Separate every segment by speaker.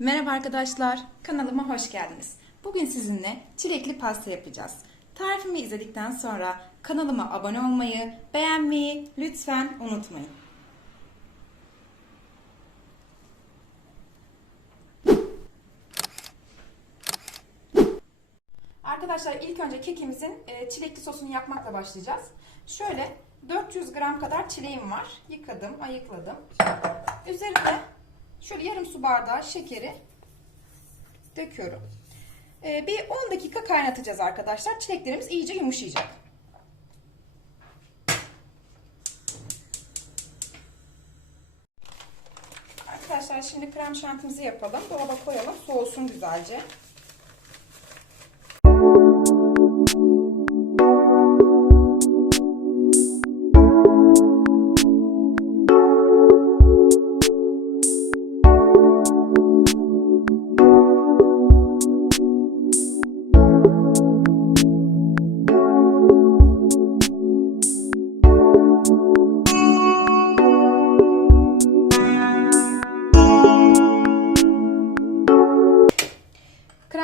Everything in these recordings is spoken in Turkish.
Speaker 1: Merhaba arkadaşlar, kanalıma hoş geldiniz. Bugün sizinle çilekli pasta yapacağız. Tarifimi izledikten sonra kanalıma abone olmayı, beğenmeyi lütfen unutmayın. Arkadaşlar ilk önce kekimizin e, çilekli sosunu yapmakla başlayacağız. Şöyle 400 gram kadar çileğim var. Yıkadım, ayıkladım. Üzerine şöyle yarım su bardağı şekeri döküyorum. E, bir 10 dakika kaynatacağız arkadaşlar. Çileklerimiz iyice yumuşayacak. Arkadaşlar şimdi krem şantimizi yapalım. Dolaba koyalım. Soğusun güzelce.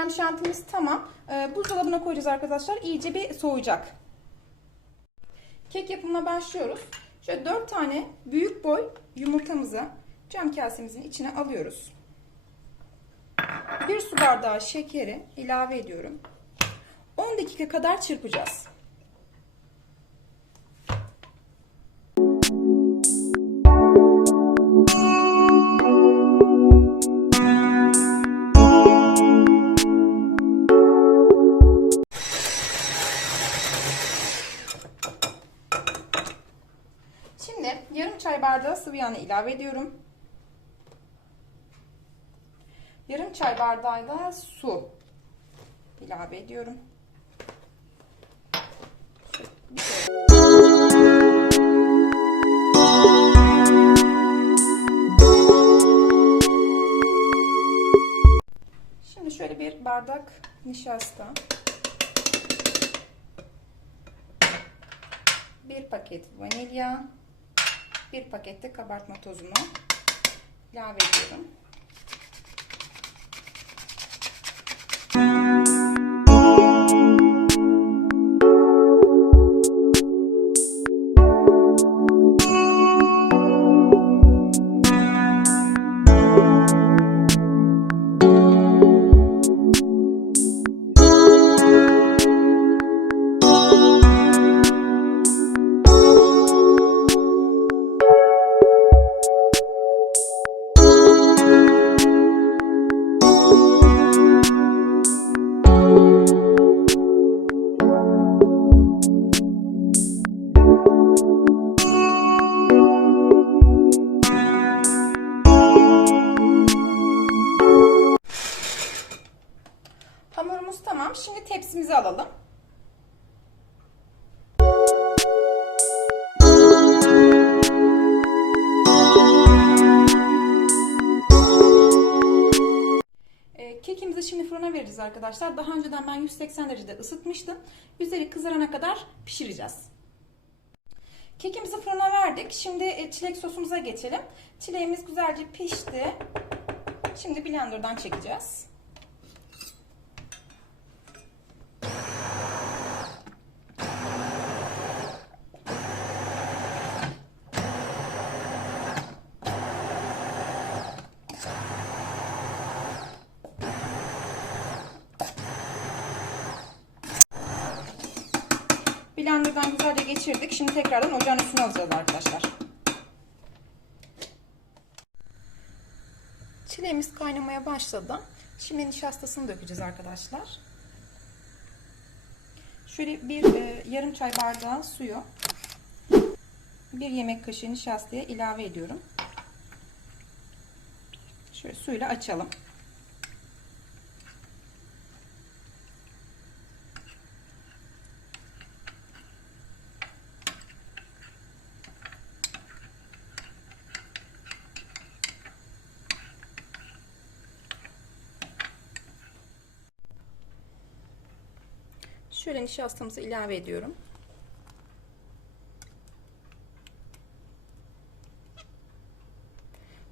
Speaker 1: Krem şantimiz tamam. Ee, buzdolabına koyacağız arkadaşlar. İyice bir soğuyacak. Kek yapımına başlıyoruz. Şöyle 4 tane büyük boy yumurtamızı cam kasemizin içine alıyoruz. 1 su bardağı şekeri ilave ediyorum. 10 dakika kadar çırpacağız. Çay bardağı sıvı yağını ilave ediyorum. Yarım çay bardağı da su ilave ediyorum. Şimdi şöyle bir bardak nişasta. Bir paket vanilya. Bir pakette kabartma tozunu ilave ediyorum. Hamurumuz tamam. Şimdi tepsimizi alalım. Ee, Kekimizi şimdi fırına vereceğiz arkadaşlar. Daha önceden ben 180 derecede ısıtmıştım. Üzeri kızarana kadar pişireceğiz. Kekimizi fırına verdik. Şimdi e, çilek sosumuza geçelim. Çileğimiz güzelce pişti. Şimdi blenderdan çekeceğiz. Blender'dan güzelce geçirdik. Şimdi tekrardan ocağın üstüne alacağız arkadaşlar. Çileğimiz kaynamaya başladı. Şimdi nişastasını dökeceğiz arkadaşlar. Şöyle bir e, yarım çay bardağı suyu bir yemek kaşığı nişastaya ilave ediyorum. Şöyle suyla açalım. Şöyle nişastamızı ilave ediyorum.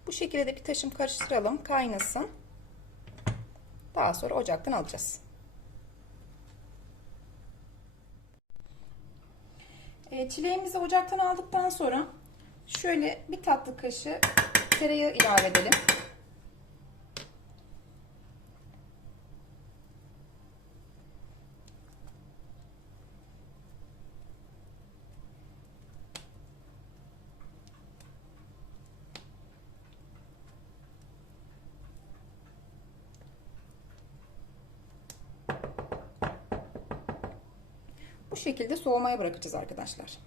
Speaker 1: Bu şekilde de bir taşım karıştıralım. Kaynasın. Daha sonra ocaktan alacağız. E, çileğimizi ocaktan aldıktan sonra şöyle bir tatlı kaşığı tereyağı ilave edelim. Bu şekilde soğumaya bırakacağız arkadaşlar.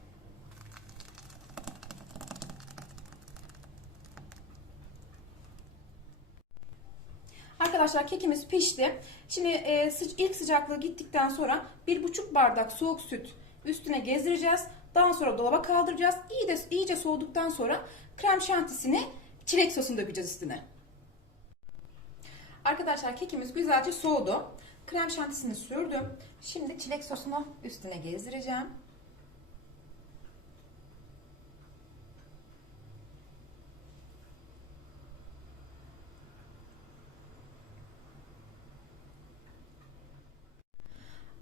Speaker 1: Arkadaşlar kekimiz pişti. Şimdi e, ilk sıcaklığı gittikten sonra bir buçuk bardak soğuk süt üstüne gezdireceğiz. Daha sonra dolaba kaldıracağız. İyi de iyice soğuduktan sonra krem şantisini çilek sosunu dökeceğiz üstüne. Arkadaşlar kekimiz güzelce soğudu. Krem şantisini sürdüm. Şimdi çilek sosunu üstüne gezdireceğim.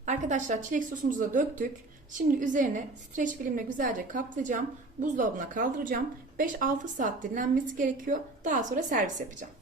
Speaker 1: Arkadaşlar çilek sosumuzu da döktük. Şimdi üzerine streç filmle güzelce kaplayacağım. Buzdolabına kaldıracağım. 5-6 saat dinlenmesi gerekiyor. Daha sonra servis yapacağım.